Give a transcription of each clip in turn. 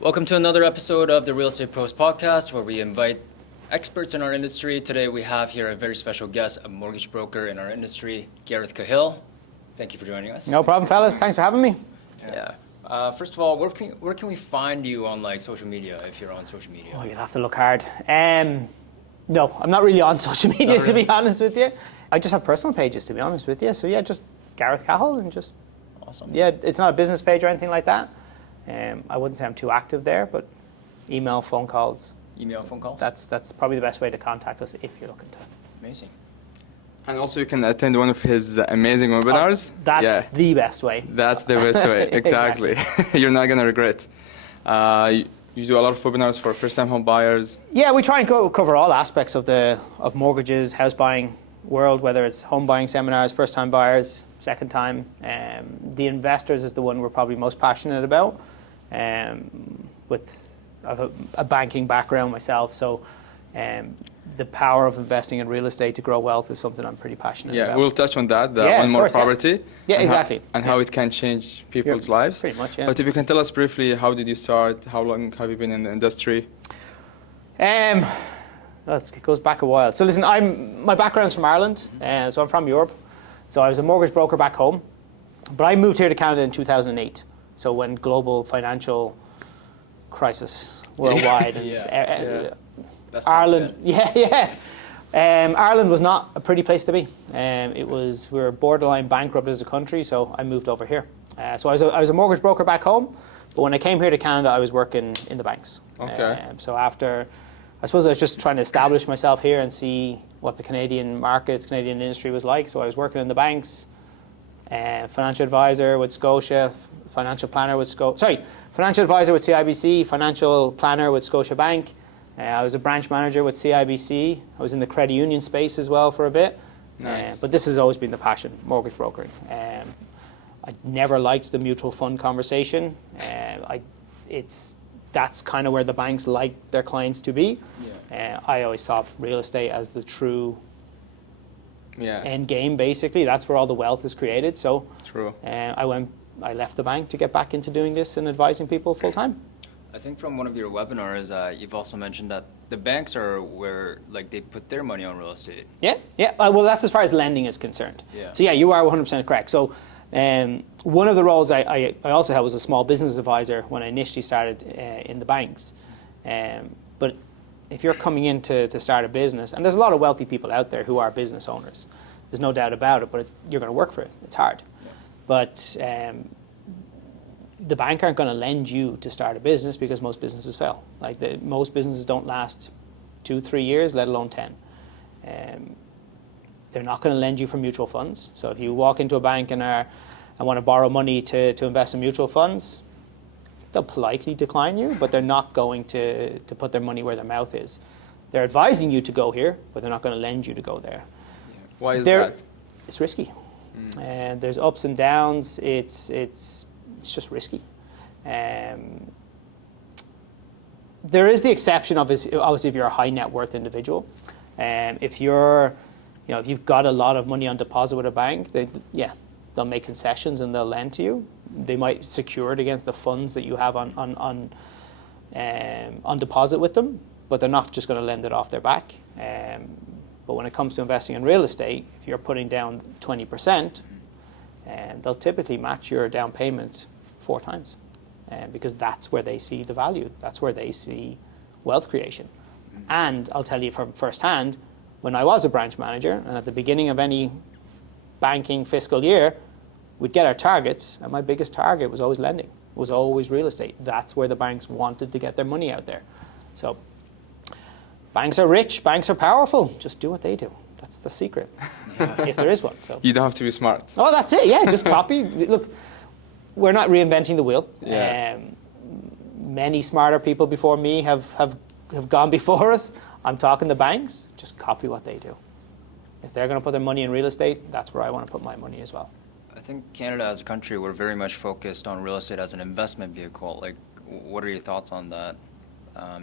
Welcome to another episode of the Real Estate Pros podcast, where we invite experts in our industry. Today we have here a very special guest, a mortgage broker in our industry, Gareth Cahill. Thank you for joining us. No problem, fellas. Thanks for having me. Yeah. First of all, where can we find you on social media, if you're on social media? Oh, you'll have to look hard. No, I'm not really on social media, Not really? to be honest with you. I just have personal pages, to be honest with you. So yeah, just Gareth Cahill and just... Awesome. Yeah, it's not a business page or anything like that. I wouldn't say I'm too active there, but email, phone calls. Email, phone calls? That's probably the best way to contact us if you're looking to. Amazing. And also you can attend one of his amazing webinars. That's the best way. That's the best way, exactly. You're not going to regret. You do a lot of webinars for first-time home buyers. Yeah, we try and cover all aspects of mortgages, house buying world, whether it's home buying seminars, first-time buyers, second time. The investors is the one we're probably most passionate about. With a banking background myself, so the power of investing in real estate to grow wealth is something I'm pretty passionate about. Yeah, we'll touch on that, Yeah, one more course, property. Yeah, exactly. How it can change people's lives. Pretty much, yeah. But if you can tell us briefly, how did you start? How long have you been in the industry? It goes back a while. So listen, my background's from Ireland, so I'm from Europe. So I was a mortgage broker back home, but I moved here to Canada in 2008. So when global financial crisis worldwide and Ireland, Ireland was not a pretty place to be. We were borderline bankrupt as a country, so I moved over here. So I was a mortgage broker back home, but when I came here to Canada, I was working in the banks. Okay. So after, I suppose I was just trying to establish myself here and see what the Canadian markets, Canadian industry was like. So I was working in the banks, financial advisor with Scotia, financial advisor with CIBC, financial planner with Scotiabank. I was a branch manager with CIBC. I was in the credit union space as well for a bit. Nice. But this has always been the passion, mortgage brokering. I never liked the mutual fund conversation. That's kind of where the banks like their clients to be. Yeah. I always saw real estate as the true Yeah. end game, basically. That's where all the wealth is created. So True. I left the bank to get back into doing this and advising people full time. I think from one of your webinars, you've also mentioned that the banks are where they put their money on real estate. Yeah. Well, that's as far as lending is concerned. Yeah. So yeah, you are 100% correct. So one of the roles I also had was a small business advisor when I initially started in the banks. But if you're coming in to start a business, and there's a lot of wealthy people out there who are business owners, there's no doubt about it, but you're going to work for it. It's hard. Yeah. But the bank aren't going to lend you to start a business because most businesses fail. Most businesses don't last 2-3 years, let alone 10. They're not going to lend you for mutual funds. So if you walk into a bank and want to borrow money to invest in mutual funds, they'll politely decline you, but they're not going to put their money where their mouth is. They're advising you to go here, but they're not going to lend you to go there. Why is that? It's risky. And there's ups and downs. It's just risky. There is the exception of obviously if you're a high net worth individual. If you've got a lot of money on deposit with a bank, they'll make concessions and they'll lend to you. They might secure it against the funds that you have on deposit with them, but they're not just going to lend it off their back. But when it comes to investing in real estate, if you're putting down 20%, they'll typically match your down payment 4 times, because that's where they see the value. That's where they see wealth creation. And I'll tell you from firsthand, when I was a branch manager, and at the beginning of any banking fiscal year, we'd get our targets, and my biggest target was always lending. It was always real estate. That's where the banks wanted to get their money out there. So banks are rich, banks are powerful. Just do what they do. That's the secret, if there is one. So You don't have to be smart. Oh, that's it. Yeah, just copy. Look, we're not reinventing the wheel. Yeah. Many smarter people before me have gone before us. I'm talking the banks. Just copy what they do. If they're going to put their money in real estate, that's where I want to put my money as well. I think Canada as a country, we're very much focused on real estate as an investment vehicle. What are your thoughts on that?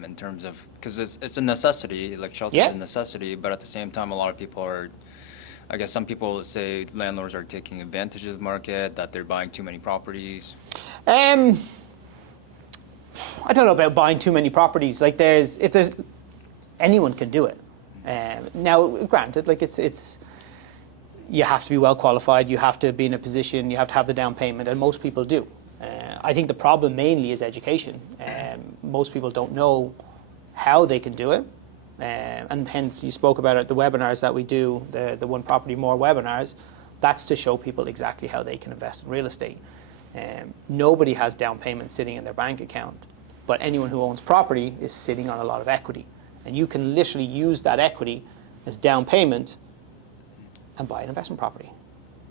In terms of, because it's a necessity, shelter is a necessity, but at the same time, a lot of people are, I guess some people say landlords are taking advantage of the market, that they're buying too many properties. I don't know about buying too many properties. Like anyone can do it. Now, granted, like it's you have to be well qualified. You have to be in a position. You have to have the down payment, and most people do. I think the problem mainly is education. Most people don't know how they can do it, and hence you spoke about it. The webinars that we do, the One Property More webinars, that's to show people exactly how they can invest in real estate. Nobody has down payment sitting in their bank account, but anyone who owns property is sitting on a lot of equity, and you can literally use that equity as down payment and buy an investment property.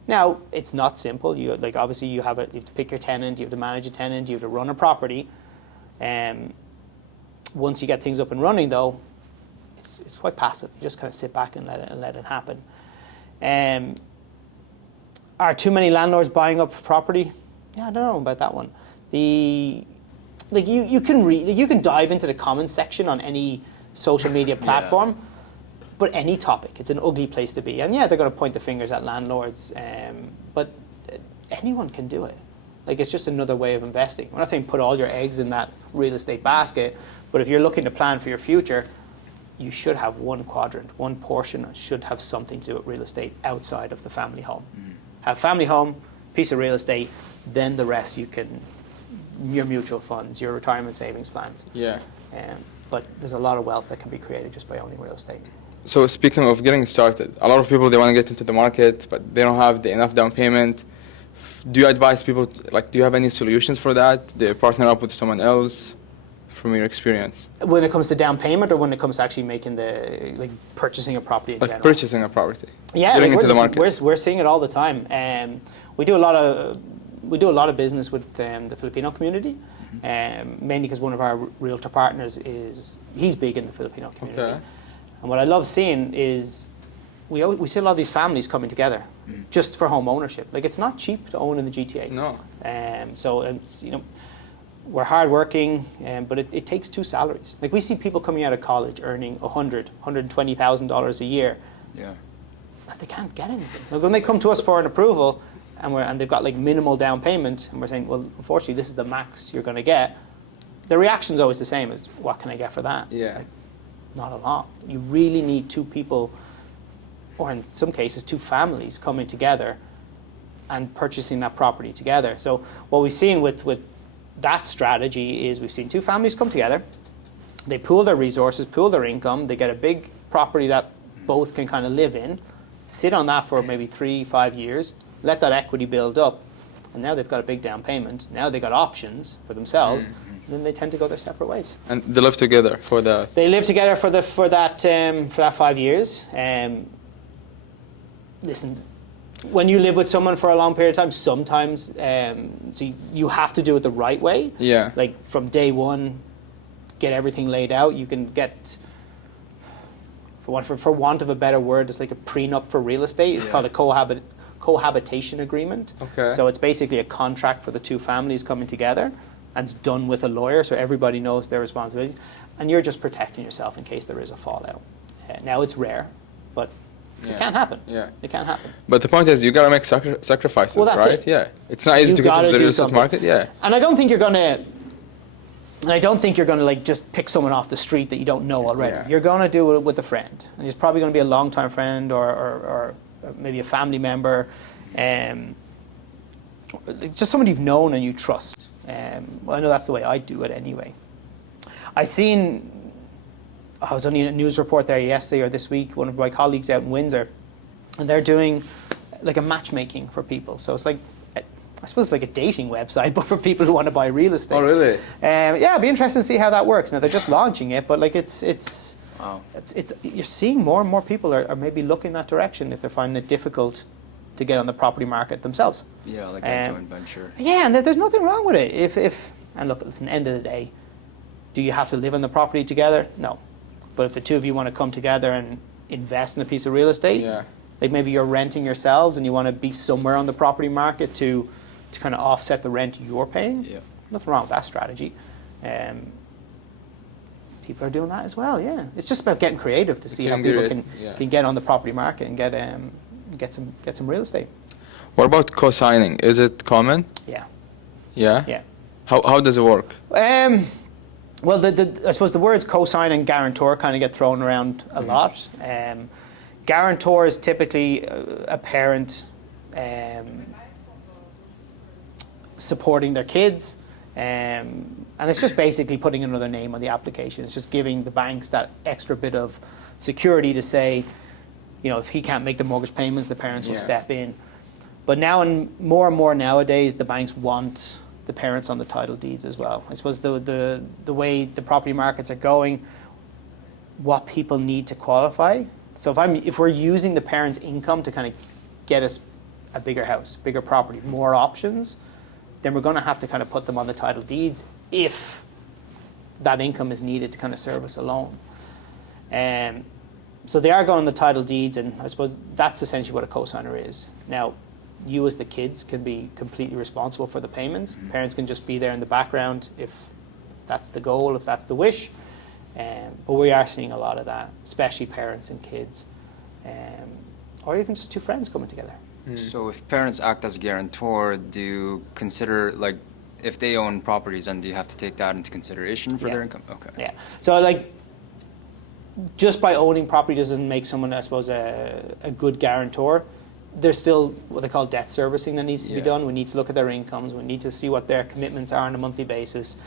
Now, it's not simple. Obviously you have to pick your tenant, you have to manage a tenant, you have to run a property. Once you get things up and running, though, it's quite passive. You just kind of sit back and let it happen. Are too many landlords buying up property? Yeah, I don't know about that one. You can dive into the comments section on any social media platform, but any topic, it's an ugly place to be. And yeah, they're going to point the fingers at landlords, but anyone can do it. Like, it's just another way of investing. I'm not saying put all your eggs in that real estate basket, but if you're looking to plan for your future, you should have one quadrant, one portion should have something to do with real estate outside of the family home. Have family home, piece of real estate, then the rest your mutual funds, your retirement savings plans. Yeah. But there's a lot of wealth that can be created just by owning real estate. So speaking of getting started, a lot of people, they want to get into the market, but they don't have enough down payment. Do you advise people, do you have any solutions for that? They partner up with someone else, from your experience? When it comes to down payment, or when it comes to actually making purchasing a property in general? Purchasing a property. Yeah, getting into the market. We're seeing it all the time. We do a lot of business with the Filipino community, mainly because one of our realtor partners he's big in the Filipino community. Okay. And what I love seeing is we see a lot of these families coming together just for home ownership. Like, it's not cheap to own in the GTA. No. So it's, we're hardworking, but it takes two salaries. Like, we see people coming out of college earning $120,000 a year. Yeah. But they can't get anything. Like, when they come to us for an approval, and they've got minimal down payment, and we're saying, well, unfortunately, this is the max you're going to get. The reaction's always the same: as what can I get for that? Yeah. Not a lot. You really need two people, or in some cases, two families coming together and purchasing that property together. So what we've seen with that strategy is we've seen two families come together, they pool their resources, pool their income, they get a big property that both can kind of live in, sit on that for maybe 3-5 years, let that equity build up, and now they've got a big down payment. Now they've got options for themselves, and then they tend to go their separate ways. And they live together for the... They live together for that 5 years. Listen, when you live with someone for a long period of time, sometimes you have to do it the right way. Yeah. Like, from day one, get everything laid out. You can get, for want of a better word, it's like a prenup for real estate. It's called a cohabitation agreement. Okay. So it's basically a contract for the two families coming together, and it's done with a lawyer, so everybody knows their responsibility, and you're just protecting yourself in case there is a fallout. Now, it's rare, but it can happen. Yeah. It can happen. But the point is, you gotta make sacrifices, Well, that's right? it. Yeah. It's not easy You to get gotta into the do real estate something. market. Yeah. And I don't think you're gonna just pick someone off the street that you don't know already. Yeah. You're gonna do it with a friend, and it's probably gonna be a long-time friend or maybe a family member, just someone you've known and you trust. Well, I know that's the way I do it anyway. I was only in a news report there yesterday or this week, one of my colleagues out in Windsor, and they're doing a matchmaking for people. So it's I suppose it's like a dating website, but for people who want to buy real estate. Oh, really? Yeah, it'd be interesting to see how that works. Now, they're just launching it, but Wow. you're seeing more and more people are maybe looking that direction if they're finding it difficult to get on the property market themselves. Yeah, like a joint venture. Yeah, and there's nothing wrong with it. And look, it's an end of the day. Do you have to live on the property together? No. But if the two of you want to come together and invest in a piece of real estate, like maybe you're renting yourselves and you want to be somewhere on the property market to kind of offset the rent you're paying, nothing wrong with that strategy. People are doing that as well, yeah. It's just about getting creative to see how people can get on the property market and get some real estate. What about co-signing? Is it common? Yeah. Yeah? Yeah. How does it work? Well, I suppose the words cosign and guarantor kind of get thrown around a lot. Guarantor is typically a parent supporting their kids, and it's just basically putting another name on the application. It's just giving the banks that extra bit of security to say, you know, if he can't make the mortgage payments, the parents will step in. But now, and more nowadays, the banks want the parents on the title deeds as well. I suppose the way the property markets are going, what people need to qualify. So if we're using the parents' income to kind of get us a bigger house, bigger property, more options, then we're going to have to kind of put them on the title deeds if that income is needed to kind of service a loan. So they are going on the title deeds, and I suppose that's essentially what a cosigner is. Now, you as the kids can be completely responsible for the payments. Mm-hmm. Parents can just be there in the background if that's the goal, if that's the wish. But we are seeing a lot of that, especially parents and kids, or even just two friends coming together. So if parents act as a guarantor, do you consider, like, if they own properties, and do you have to take that into consideration for their income? Okay. Yeah. So, like, just by owning property doesn't make someone, I suppose, a good guarantor. There's still what they call debt servicing that needs to be done. We need to look at their incomes. We need to see what their commitments are on a monthly basis.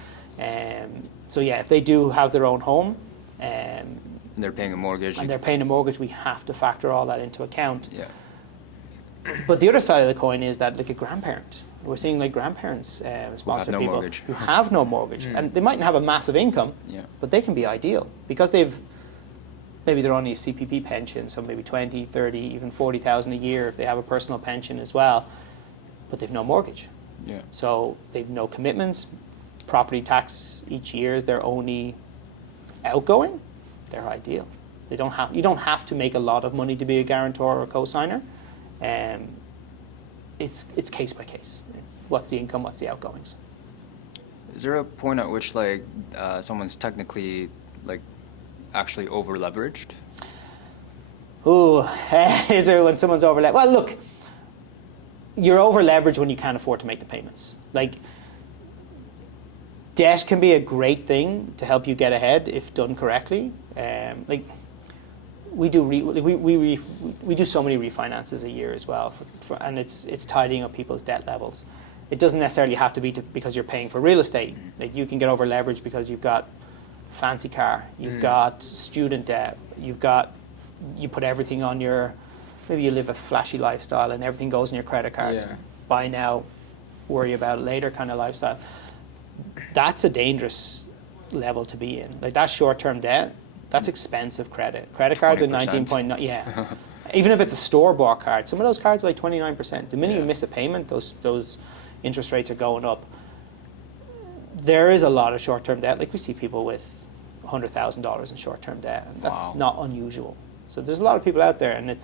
So yeah, if they do have their own home, And they're paying a mortgage. and they're paying a mortgage, we have to factor all that into account. Yeah. But the other side of the coin is that, like, a grandparent, we're seeing, like, grandparents sponsor no people mortgage. who have no mortgage, and they mightn't have a massive income, but they can be ideal because maybe they're only a CPP pension, so maybe 20, 30, even 40,000 a year if they have a personal pension as well, but they've no mortgage. Yeah. So they've no commitments. Property tax each year is their only outgoing. They're ideal. You don't have to make a lot of money to be a guarantor or a cosigner. It's case by case. What's the income? What's the outgoings? Is there a point at which, like, someone's technically, like, actually over leveraged? Ooh, is there when someone's over leveraged? Well, look, you're over leveraged when you can't afford to make the payments. Like, debt can be a great thing to help you get ahead if done correctly. Like, we do we do so many refinances a year as well, and it's tidying up people's debt levels. It doesn't necessarily have to be because you're paying for real estate. Like, you can get over leveraged because you've got fancy car, you've got student debt, you put everything on maybe you live a flashy lifestyle and everything goes in your credit card. Buy now, worry about it later kind of lifestyle. That's a dangerous level to be in. Like, that short-term debt, that's expensive credit. Credit cards are 19.9. Yeah. Even if it's a store-bought card, some of those cards are like 29%. The minute you miss a payment, those interest rates are going up. There is a lot of short-term debt. Like, we see people with $100,000 in short-term debt, and that's not unusual. So there's a lot of people out there, and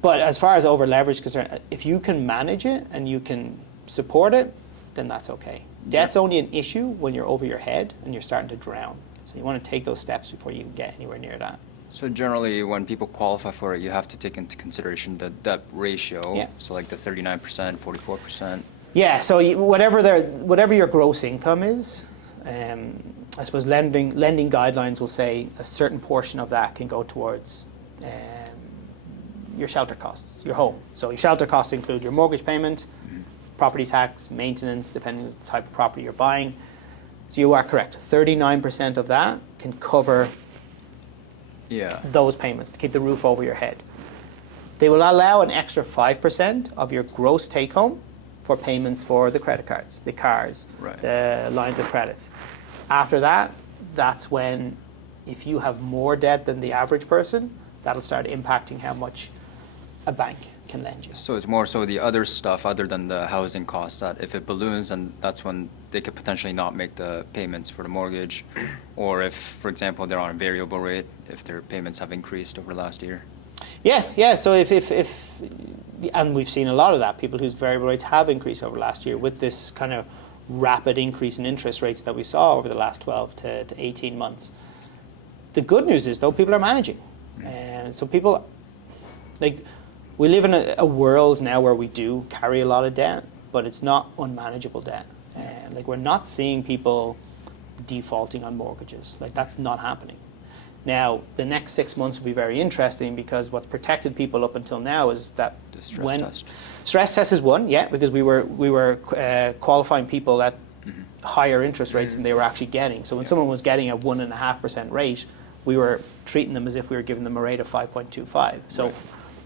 but as far as over leverage is concerned, if you can manage it and you can support it, then that's okay. Debt's only an issue when you're over your head and you're starting to drown. So you want to take those steps before you get anywhere near that. So generally, when people qualify for it, you have to take into consideration the debt ratio. Yeah. So like the 39%, 44%. Yeah. So whatever your gross income is, I suppose lending guidelines will say a certain portion of that can go towards your shelter costs, your home. So your shelter costs include your mortgage payment, property tax, maintenance, depending on the type of property you're buying. So you are correct. 39% of that can cover those payments to keep the roof over your head. They will allow an extra 5% of your gross take-home for payments for the credit cards, the cars, the lines of credit. After that, that's when, if you have more debt than the average person, that'll start impacting how much a bank can lend you. So it's more so the other stuff other than the housing costs, that if it balloons, and that's when they could potentially not make the payments for the mortgage, or if, for example, they're on a variable rate, if their payments have increased over the last year. Yeah. So if and we've seen a lot of that, people whose variable rates have increased over last year with this kind of rapid increase in interest rates that we saw over the last 12 to 18 months. The good news is, though, people are managing. And so people, like, we live in a world now where we do carry a lot of debt, but it's not unmanageable debt. Like, we're not seeing people defaulting on mortgages. Like, that's not happening. Now, the next 6 months will be very interesting, because what's protected people up until now is that The stress test. stress test is one, yeah, because we were qualifying people at higher interest rates than they were actually getting. So when someone was getting a 1.5% rate, we were treating them as if we were giving them a rate of 5.25. So Right.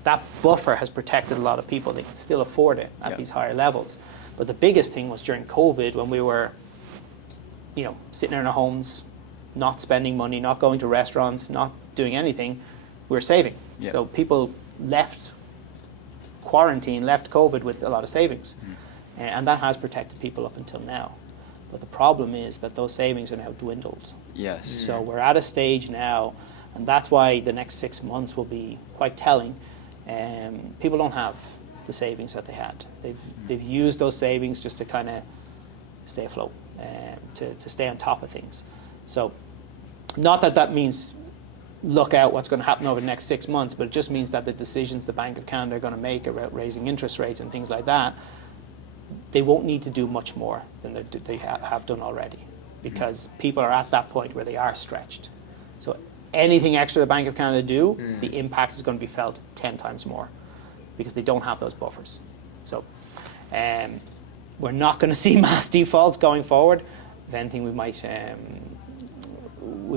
that buffer has protected a lot of people. They can still afford it at Yeah. these higher levels. But the biggest thing was during COVID, when we were, sitting in our homes, not spending money, not going to restaurants, not doing anything, we were saving. Yeah. So people left quarantine, left COVID with a lot of savings. And that has protected people up until now. But the problem is that those savings are now dwindled. Yes. So we're at a stage now, and that's why the next 6 months will be quite telling. People don't have the savings that they had. They've used those savings just to kind of stay afloat, to stay on top of things. So not that that means look out what's going to happen over the next 6 months, but it just means that the decisions the Bank of Canada are going to make about raising interest rates and things like that, they won't need to do much more than they have done already, because people are at that point where they are stretched. So anything extra the Bank of Canada do, the impact is going to be felt 10 times more, because they don't have those buffers. So we're not going to see mass defaults going forward. If anything, we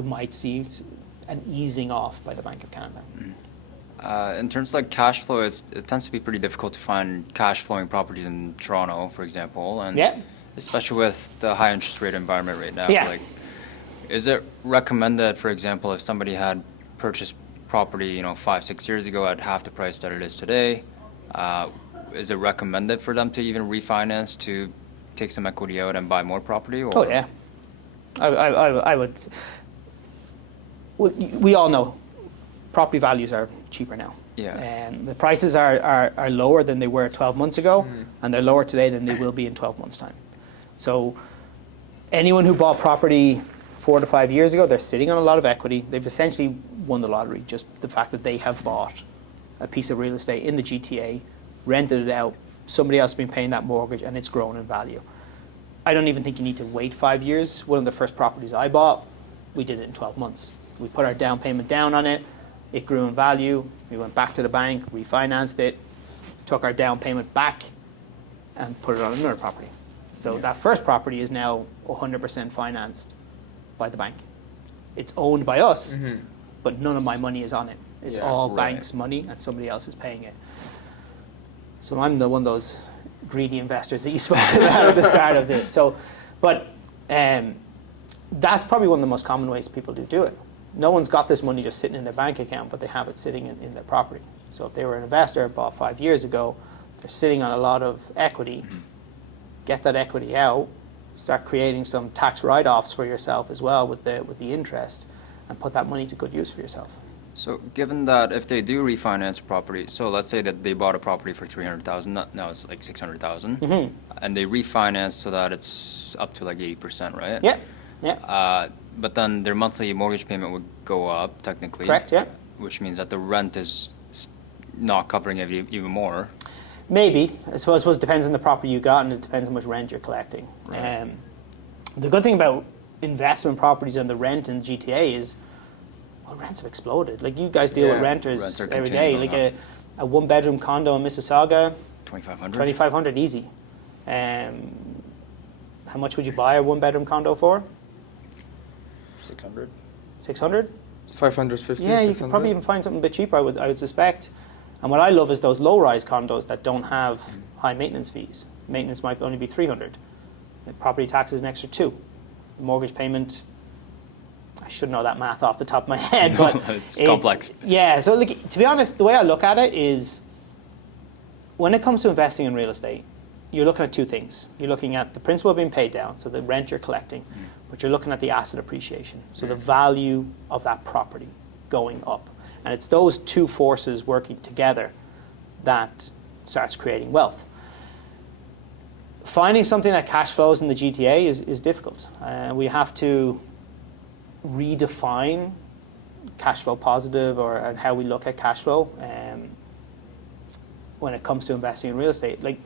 might see an easing off by the Bank of Canada. In terms of like cash flow, it tends to be pretty difficult to find cash flowing properties in Toronto, for example, and Yeah. especially with the high interest rate environment right now. Yeah. Like, is it recommended, for example, if somebody had purchased property, 5-6 years ago at half the price that it is today, is it recommended for them to even refinance to take some equity out and buy more property? Or? Oh yeah, I would. Well, we all know property values are cheaper now. Yeah. And the prices are lower than they were 12 months ago, and they're lower today than they will be in 12 months' time. So anyone who bought property 4 to 5 years ago, they're sitting on a lot of equity. They've essentially won the lottery, just the fact that they have bought a piece of real estate in the GTA, rented it out, somebody else has been paying that mortgage, and it's grown in value. I don't even think you need to wait 5 years. One of the first properties I bought, we did it in 12 months. We put our down payment down on it. It grew in value. We went back to the bank, refinanced it, took our down payment back, and put it on another property. So that first property is now 100% financed by the bank. It's owned by us, but none of my money is on it. It's all right. bank's money, and somebody else is paying it. So I'm the one of those greedy investors that you spoke about at the start of this. So, but that's probably one of the most common ways people do it. No one's got this money just sitting in their bank account, but they have it sitting in their property. So if they were an investor, bought 5 years ago, they're sitting on a lot of equity. Get that equity out, start creating some tax write-offs for yourself as well with the interest, and put that money to good use for yourself. So given that if they do refinance a property, so let's say that they bought a property for 300,000, now it's like 600,000, and they refinance so that it's up to like 80%, right? Yeah, yeah. But then their monthly mortgage payment would go up technically. Correct, yeah. Which means that the rent is not covering it even more. Maybe. I suppose it depends on the property you got, and it depends how much rent you're collecting. Right. The good thing about investment properties and the rent in GTA is, well, rents have exploded. Like, you guys deal with renters Rents are every day. continuing Like a one-bedroom condo in Mississauga, 2,500. 2,500 easy. How much would you buy a one-bedroom condo for? 600. 600? 550. Yeah, you 600. could probably even find something a bit cheaper, I would suspect. And what I love is those low-rise condos that don't have high maintenance fees. Maintenance might only be 300. The property tax is an extra 2. The mortgage payment, I should know that math off the top of my head, but it's complex. Yeah, so like, to be honest, the way I look at it is, when it comes to investing in real estate, you're looking at two things. You're looking at the principal being paid down, so the rent you're collecting, but you're looking at the asset appreciation, so the value of that property going up. And it's those two forces working together that starts creating wealth. Finding something that cash flows in the GTA is difficult. We have to redefine cash flow positive and how we look at cash flow when it comes to investing in real estate. Like,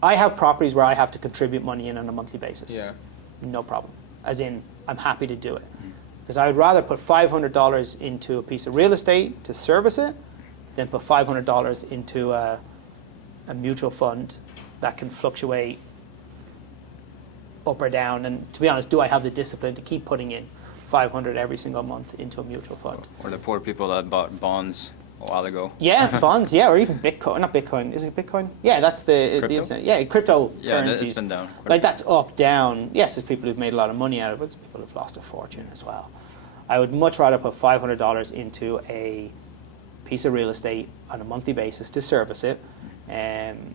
I have properties where I have to contribute money in on a monthly basis. Yeah. No problem. as in I'm happy to do it. Because I would rather put $500 into a piece of real estate to service it than put $500 into a mutual fund that can fluctuate up or down. And to be honest, do I have the discipline to keep putting in $500 every single month into a mutual fund? Or the poor people that bought bonds a while ago. Yeah, bonds, yeah, or even Bitcoin. Not Bitcoin, is it Bitcoin? Yeah, that's the Crypto? yeah, cryptocurrencies. Yeah, it's been down. Like that's up, down. Yes, there's people who've made a lot of money out of it, but there's people who've lost a fortune as well. I would much rather put $500 into a piece of real estate on a monthly basis to service it. And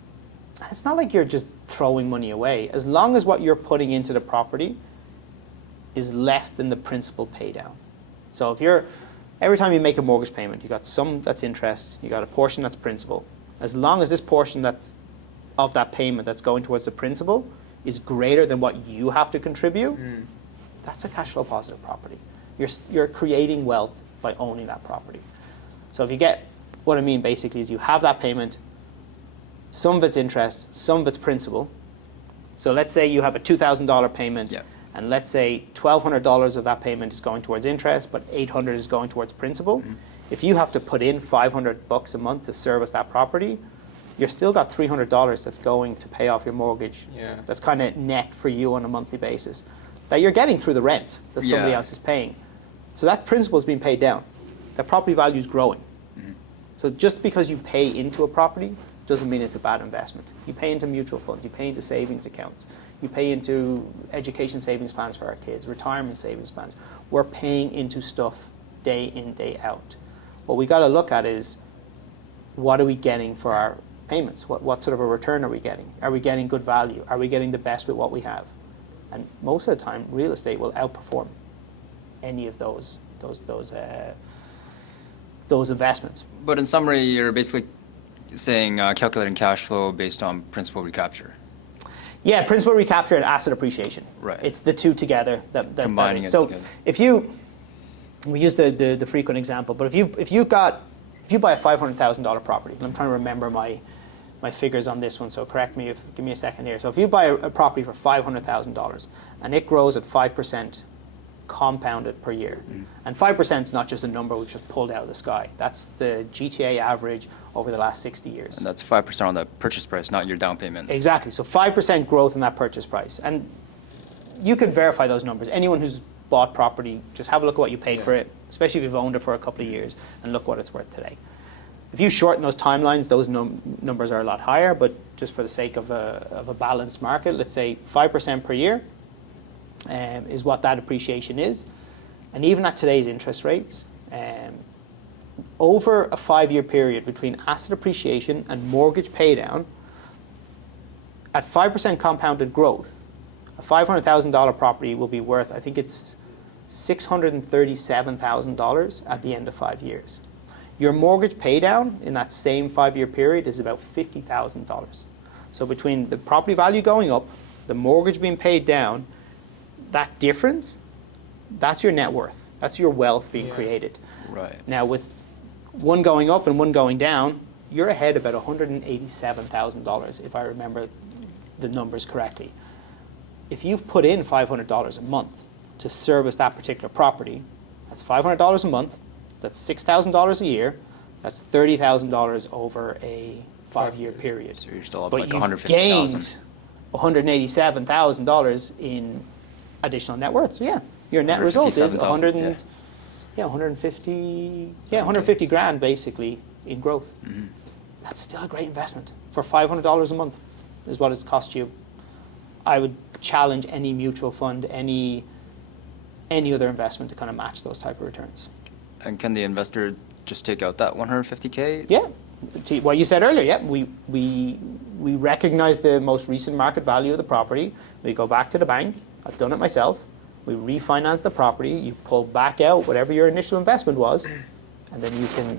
it's not like you're just throwing money away. As long as what you're putting into the property is less than the principal pay down. So if you're, every time you make a mortgage payment, you got some that's interest, you got a portion that's principal. As long as this portion that's of that payment that's going towards the principal is greater than what you have to contribute, that's a cash flow positive property. You're creating wealth by owning that property. So if you get, what I mean basically is you have that payment, some of it's interest, some of it's principal. So let's say you have a $2,000 payment, Yeah. and let's say $1,200 of that payment is going towards interest, but $800 is going towards principal. If you have to put in $500 a month to service that property, you've still got $300 that's going to pay off your mortgage. Yeah. That's kind of net for you on a monthly basis that you're getting through the rent that somebody Yeah. else is paying. So that principal is being paid down. The property value is growing. So just because you pay into a property doesn't mean it's a bad investment. You pay into mutual funds, you pay into savings accounts, you pay into education savings plans for our kids, retirement savings plans. We're paying into stuff day in, day out. What we got to look at is, what are we getting for our payments? What sort of a return are we getting? Are we getting good value? Are we getting the best with what we have? And most of the time, real estate will outperform any of those investments. But in summary, you're basically saying calculating cash flow based on principal recapture. Yeah, principal recapture and asset appreciation. Right. It's the two together. Combining it so together. if we use the frequent example, but if you buy a $500,000 property, and I'm trying to remember my figures on this one, so correct me give me a second here. So if you buy a property for $500,000 and it grows at 5% compounded per year, and 5% is not just a number we've just pulled out of the sky. That's the GTA average over the last 60 years. And that's 5% on the purchase price, not your down payment. Exactly. So 5% growth in that purchase price. And you can verify those numbers. Anyone who's bought property, just have a look at what you paid for it, especially if you've owned it for a couple of years, and look what it's worth today. If you shorten those timelines, those numbers are a lot higher, but just for the sake of a balanced market, let's say 5% per year is what that appreciation is. And even at today's interest rates, over a 5-year period between asset appreciation and mortgage paydown, at 5% compounded growth, a $500,000 property will be worth, I think it's $637,000 at the end of 5 years. Your mortgage paydown in that same 5-year period is about $50,000. So between the property value going up, the mortgage being paid down, that difference, that's your net worth. That's your wealth being created. Right. Now with one going up and one going down, you're ahead about $187,000 if I remember the numbers correctly. If you've put in $500 a month to service that particular property, that's $500 a month, that's $6,000 a year, that's $30,000 over a 5-year period. So you're still up But like you've 150,000. gained $187,000 in additional net worth. So yeah, your net result is 157,000, yeah. 150 grand basically in growth. That's still a great investment for $500 a month is what it's cost you. I would challenge any mutual fund, any other investment to kind of match those type of returns. And can the investor just take out that 150K? Yeah, to what you said earlier. Yeah, we recognize the most recent market value of the property. We go back to the bank. I've done it myself. We refinance the property. You pull back out whatever your initial investment was, and then you can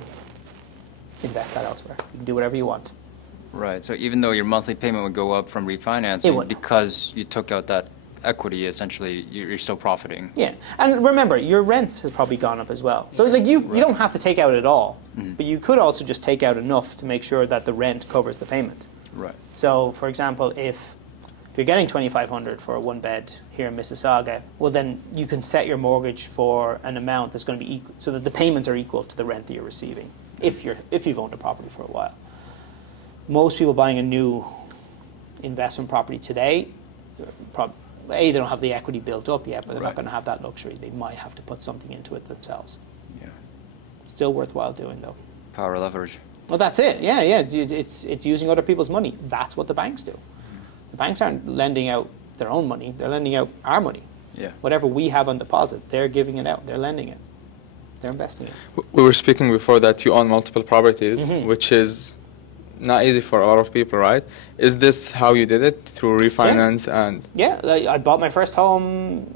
invest that elsewhere. You can do whatever you want. Right. So even though your monthly payment would go up from It refinancing, would. because you took out that equity, essentially, you're still profiting. Yeah, and remember, your rents has probably gone up as well. So like you don't have to take out it all, but you could also just take out enough to make sure that the rent covers the payment. Right. So, for example, if If you're getting 2,500 for a one bed here in Mississauga, well then you can set your mortgage for an amount that's going to be equal, so that the payments are equal to the rent that you're receiving if you've owned a property for a while. Most people buying a new investment property today, they don't have the equity built up yet, but they're not going to have that luxury. They might have to put something into it themselves. Yeah. Still worthwhile doing though. Power leverage. Well, that's it. Yeah. It's using other people's money. That's what the banks do. The banks aren't lending out their own money. They're lending out our money. Yeah. Whatever we have on deposit, they're giving it out. They're lending it. They're investing it. We were speaking before that you own multiple properties, which is not easy for a lot of people, right? Is this how you did it, through refinance and? Yeah, I bought my first home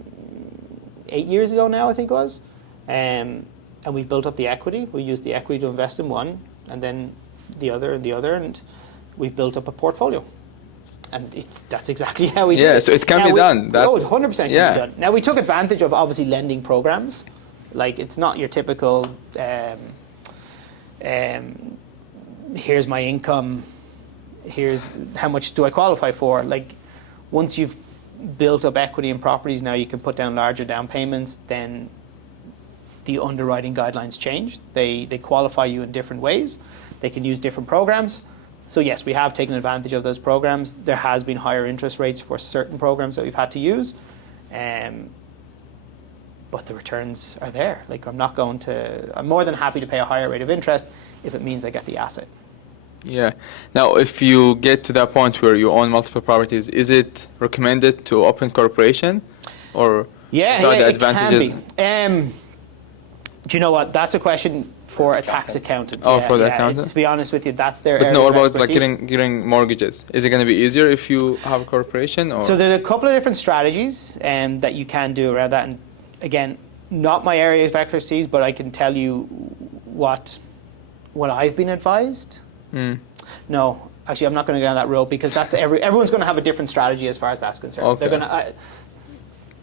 8 years ago now, I think it was. And we built up the equity. We used the equity to invest in one, and then the other, and we've built up a portfolio. And that's exactly how we did it. Yeah, so it can be done. Oh, 100% can be done. Now, we took advantage of, obviously, lending programs. Like, it's not your typical, here's my income, here's how much do I qualify for. Like, once you've built up equity in properties, now you can put down larger down payments, then the underwriting guidelines change. They qualify you in different ways. They can use different programs. So yes, we have taken advantage of those programs. There has been higher interest rates for certain programs that we've had to use. But the returns are there. Like, I'm more than happy to pay a higher rate of interest if it means I get the asset. Yeah. Now, if you get to that point where you own multiple properties, is it recommended to open corporation, or yeah, what are the it advantages? can be. Do you know what? That's a question for a tax accountant. Oh, for the accountant? To be honest with you, that's their But area no, of what about like expertise. getting mortgages? Is it going to be easier if you have a corporation? Or? So there's a couple of different strategies that you can do around that. And again, not my area of expertise, but I can tell you what I've been advised. No, actually, I'm not going to go down that road, because that's everyone's going to have a different strategy as far as that's concerned. Okay. They're going to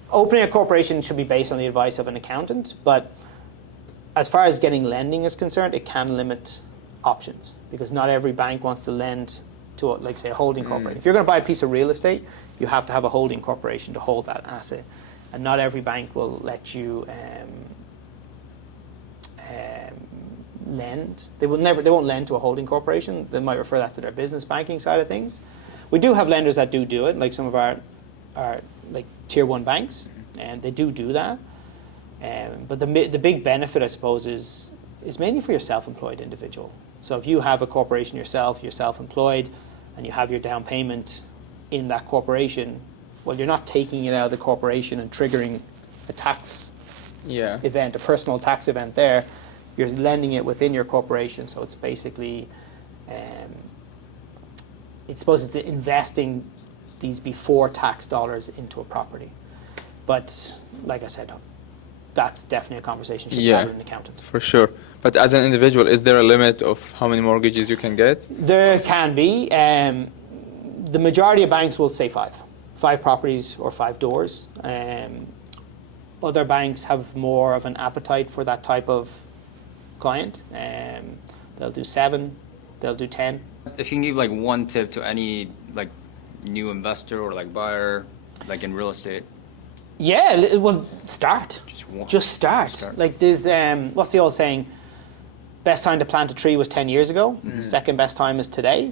opening a corporation should be based on the advice of an accountant, but as far as getting lending is concerned, it can limit options, because not every bank wants to lend to, like, say, a holding corporation. If you're going to buy a piece of real estate, you have to have a holding corporation to hold that asset, and not every bank will let you lend. They won't lend to a holding corporation. They might refer that to their business banking side of things. We do have lenders that do it, like some of our like tier 1 banks, and they do that. But the big benefit, I suppose, is mainly for your self-employed individual. So if you have a corporation yourself, you're self-employed, and you have your down payment in that corporation, well, you're not taking it out of the corporation and triggering a tax event, a personal tax event there. You're lending it within your corporation, so it's basically, it's investing these before tax dollars into a property. But like I said, that's definitely a conversation you should have with an accountant. For sure. But as an individual, is there a limit of how many mortgages you can get? There can be. The majority of banks will say 5 properties or 5 doors. Other banks have more of an appetite for that type of client. They'll do 7, they'll do 10. If you can give like one tip to any like new investor or like buyer, like in real estate. Yeah, well, start. Just start. Like, there's, what's the old saying? Best time to plant a tree was 10 years ago. Second best time is today.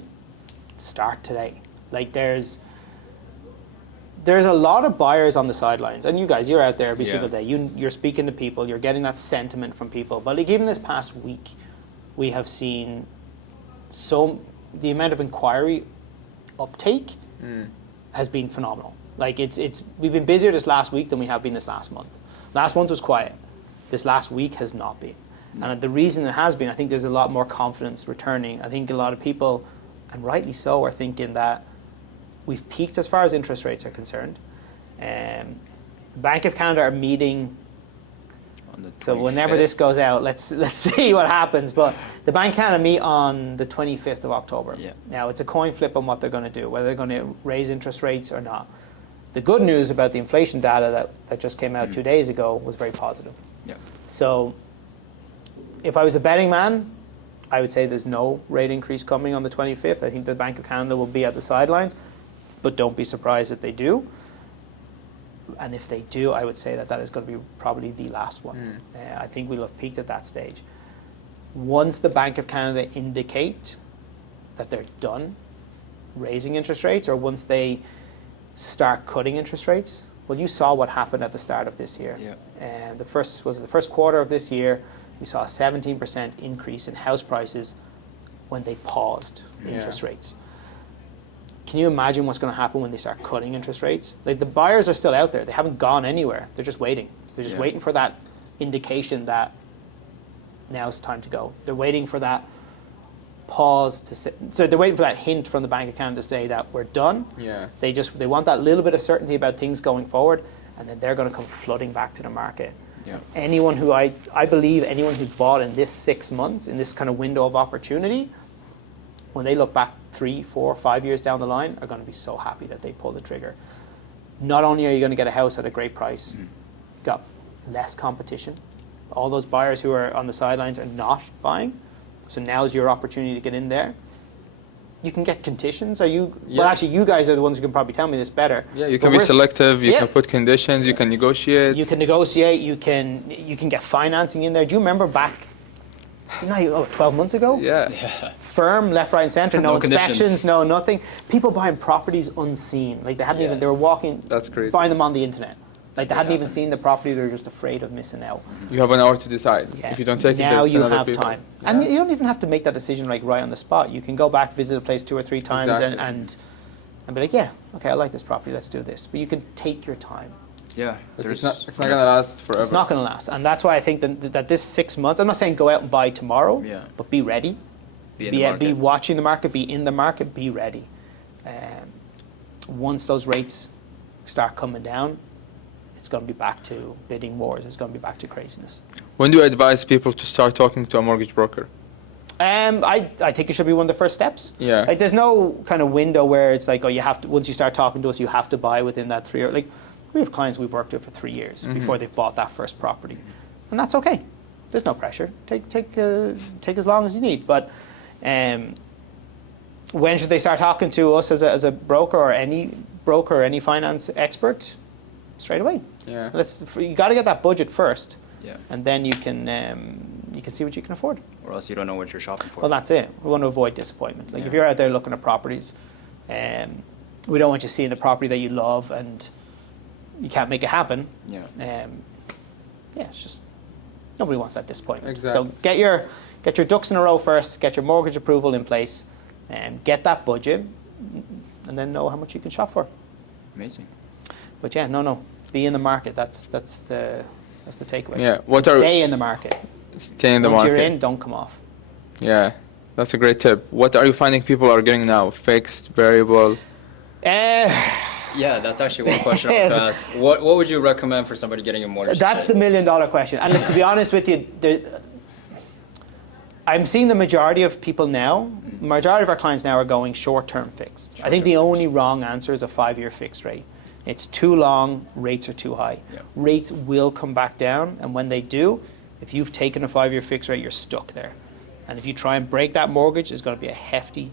Start today. Like, there's a lot of buyers on the sidelines. And you guys, you're out there every single day. You're speaking to people. You're getting that sentiment from people. But like, even this past week, we have seen the amount of inquiry uptake has been phenomenal. Like, we've been busier this last week than we have been this last month. Last month was quiet. This last week has not been. And the reason it has been, I think there's a lot more confidence returning. I think a lot of people, and rightly so, are thinking that we've peaked as far as interest rates are concerned. The Bank of Canada are meeting, so whenever this goes out, let's see what happens. But the Bank of Canada meet on the 25th of October. Yeah. Now, it's a coin flip on what they're going to do, whether they're going to raise interest rates or not. The good news about the inflation data that just came out 2 days ago was very positive. Yeah. So if I was a betting man, I would say there's no rate increase coming on the 25th. I think the Bank of Canada will be at the sidelines. but don't be surprised if they do. And if they do, I would say that that is going to be probably the last one. I think we'll have peaked at that stage. Once the Bank of Canada indicate that they're done raising interest rates, or once they start cutting interest rates, well, you saw what happened at the start of this year. Yeah. The first quarter of this year, we saw a 17% increase in house prices when they paused interest rates. Can you imagine what's going to happen when they start cutting interest rates? Like, the buyers are still out there. They haven't gone anywhere. They're just waiting. They're just waiting for that indication that now's the time to go. They're waiting for that pause to say, so they're waiting for that hint from the Bank of Canada to say that we're done. Yeah. They want that little bit of certainty about things going forward, and then they're going to come flooding back to the market. Yeah. Anyone who I believe anyone who's bought in this 6 months, in this kind of window of opportunity, when they look back 3, 4, 5 years down the line, are going to be so happy that they pulled the trigger. Not only are you going to get a house at a great price, you got less competition. All those buyers who are on the sidelines are not buying. So now's your opportunity to get in there. You can get conditions. Are you? Yeah. Well, actually, you guys are the ones who can probably tell me this better. Yeah, you But can be we're- selective. You Yeah. can put conditions. You can negotiate. You can negotiate. You can get financing in there. Do you remember back? 12 months ago? Yeah. Firm, left, right, and centre. No, No inspections. conditions. No nothing. People buying properties unseen. Like, they hadn't even. They were walking. That's crazy. Buying them on the internet. Like, they hadn't even happened. seen the property. They were just afraid of missing out. You have an hour to decide. Yeah. If you don't take it, now there's you 10 other have people. time, and you don't even have to make that decision like right on the spot. You can go back, visit a place 2 or 3 times, Exactly. and be like, yeah, okay, I like this property. Let's do this. But you can take your time. Yeah. But it's not going to last forever. It's not going to last, and that's why I think that this 6 months. I'm not saying go out and buy tomorrow, Yeah. but be ready. Be in the market. Be watching the market. Be in the market. Be ready. Once those rates start coming down, it's going to be back to bidding wars. It's going to be back to craziness. When do you advise people to start talking to a mortgage broker? I think it should be one of the first steps. Yeah. Like, there's no kind of window where it's like, oh, you have to, once you start talking to us, you have to buy within that 3 year. Like, we have clients we've worked with for 3 years before they've bought that first property. And that's okay. There's no pressure. Take as long as you need. But when should they start talking to us as a broker or any finance expert? Straight away. Yeah. You got to get that budget first. Yeah. And then you can see what you can afford. Or else you don't know what you're shopping for. Well, that's it. We want to avoid disappointment. Like, Yeah. if you're out there looking at properties, we don't want you seeing the property that you love and you can't make it happen. Yeah. It's just nobody wants that disappointment. Exactly. So get your ducks in a row first. Get your mortgage approval in place, and get that budget, and then know how much you can shop for. Amazing. But yeah, no, be in the market. That's the takeaway. Yeah. Stay in the market. Stay in the Once market. you're in, don't come off. Yeah. That's a great tip. What are you finding people are getting now? Fixed, variable? Yeah, that's actually one question I was to ask. What would you recommend for somebody getting a mortgage? That's the $1 million question. And look, to be honest with you, I'm seeing the majority of people now, majority of our clients now are going short-term fixed. I think the only wrong answer is a 5-year fixed rate. It's too long, rates are too high. Yeah. Rates will come back down, and when they do, if you've taken a 5-year fixed rate, you're stuck there. And if you try and break that mortgage, there's going to be a hefty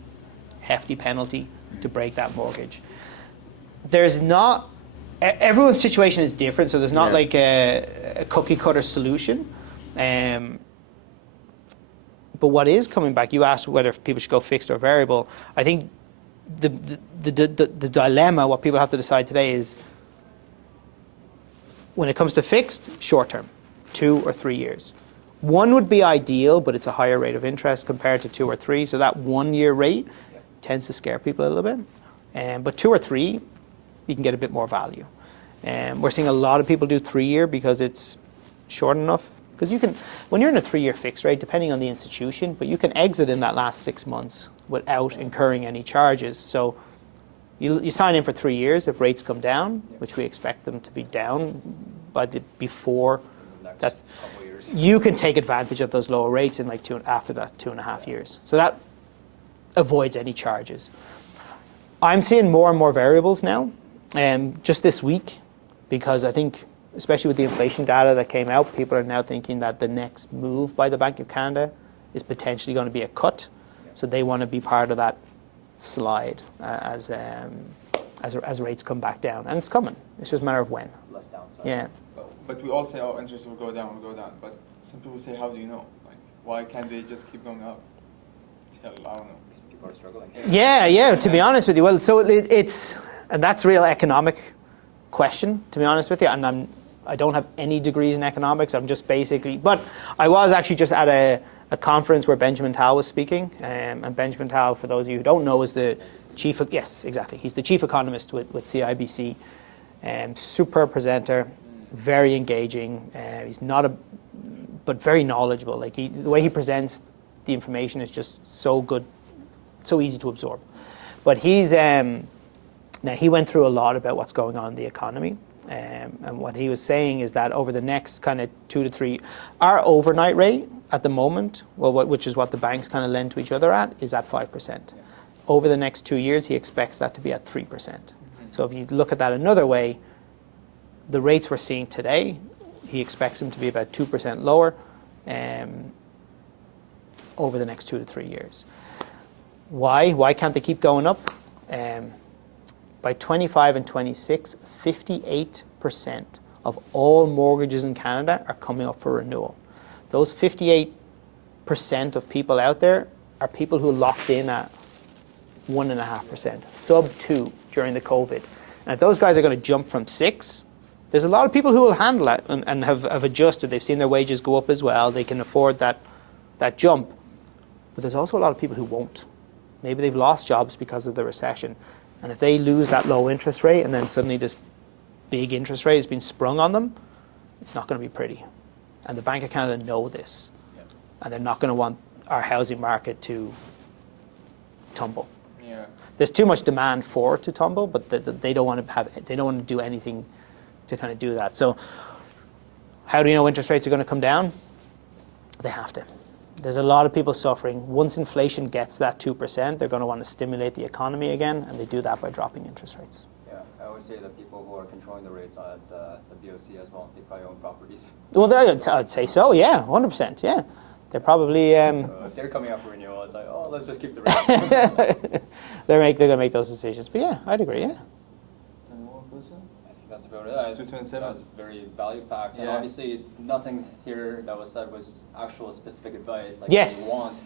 penalty to break that mortgage. There's not, everyone's situation is different, so there's not like a cookie cutter solution. But what is coming back, you asked whether people should go fixed or variable. I think the dilemma, what people have to decide today is, when it comes to fixed, short term, 2 or 3 years. 1 would be ideal, but it's a higher rate of interest compared to 2 or 3. So that 1-year rate tends to scare people a little bit. But 2 or 3, you can get a bit more value. We're seeing a lot of people do 3-year because it's short enough. Because you can, when you're in a 3-year fixed rate, depending on the institution, but you can exit in that last 6 months without incurring any charges. So you sign in for 3 years. If rates come down, which we expect them to be down before that, you can take advantage of those lower rates in like after that 2.5 years. So that avoids any charges. I'm seeing more and more variables now, just this week, because I think, especially with the inflation data that came out, people are now thinking that the next move by the Bank of Canada is potentially going to be a cut. So they want to be part of that slide as as rates come back down, and it's coming. It's just a matter of when. Less downside. Yeah. But we all say, oh, interest will go down, will go down. But some people say, how do you know? Like, why can't they just keep going up? Hell, I don't know. People are struggling. Yeah. To be honest with you, well, so it's and that's a real economic question. To be honest with you, and I don't have any degrees in economics. I'm just basically, but I was actually just at a conference where Benjamin Tal was speaking, and Benjamin Tal, for those of you who don't know, is the chief. Yes, exactly. He's the chief economist with CIBC. Superb presenter, very engaging. He's not but very knowledgeable. Like the way he presents the information is just so good, so easy to absorb. But he's now he went through a lot about what's going on in the economy, and what he was saying is that over the next kind of 2 to 3, our overnight rate at the moment, which is what the banks kind of lend to each other at, is at 5%. Over the next 2 years, he expects that to be at 3%. So if you look at that another way, the rates we're seeing today, he expects them to be about 2% lower over the next 2 to 3 years. Why? Why can't they keep going up? By 25 and 26, 58% of all mortgages in Canada are coming up for renewal. Those 58% of people out there are people who locked in at 1.5%, sub 2 during the COVID. And if those guys are going to jump from 6, there's a lot of people who will handle that and have adjusted. They've seen their wages go up as well. They can afford that jump. But there's also a lot of people who won't. Maybe they've lost jobs because of the recession. And if they lose that low interest rate and then suddenly this big interest rate has been sprung on them, it's not going to be pretty. And the Bank of Canada know this. Yep. And they're not going to want our housing market to tumble. Yeah. There's too much demand for it to tumble, but they don't want to do anything to kind of do that. So how do you know interest rates are going to come down? They have to. There's a lot of people suffering. Once inflation gets that 2%, they're going to want to stimulate the economy again, and they do that by dropping interest rates. Yeah, I always say that people who are controlling the rates at the BOC as well, they probably own properties. Well, I'd say so, yeah, 100%, yeah. They're probably... So if they're coming up for renewal, it's like, oh, let's just keep the rates. they're going to make those decisions. But yeah, I'd agree, yeah. Any more questions? I think that's about it. It's 227. That was very value-packed. And Yeah. obviously, nothing here that was said was actual specific advice. Like Yes. if you want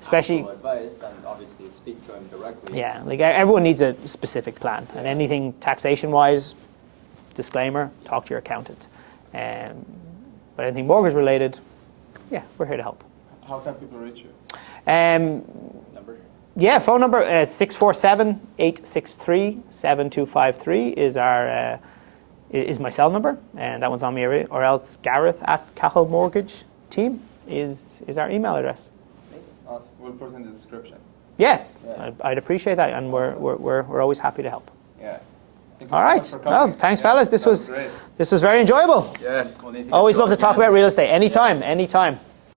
Especially... actual advice, then obviously speak to him directly. Yeah, like everyone needs a specific plan. And anything taxation-wise, disclaimer, talk to your accountant. But anything mortgage-related, yeah, we're here to help. How can people reach you? Number? Yeah, phone number 647-863-7253 is my cell number, and that one's on me already. Or else Gareth at Cahill Mortgage Team is our email address. Amazing. Awesome. We'll put it in the description. Yeah, Yeah. I'd appreciate that, and we're always happy to help. Yeah. Thank you All so right. much for coming. Well, thanks, fellas. This that was great. very enjoyable. Yeah. We'll need to get Always to love it to talk again. about real estate. Anytime.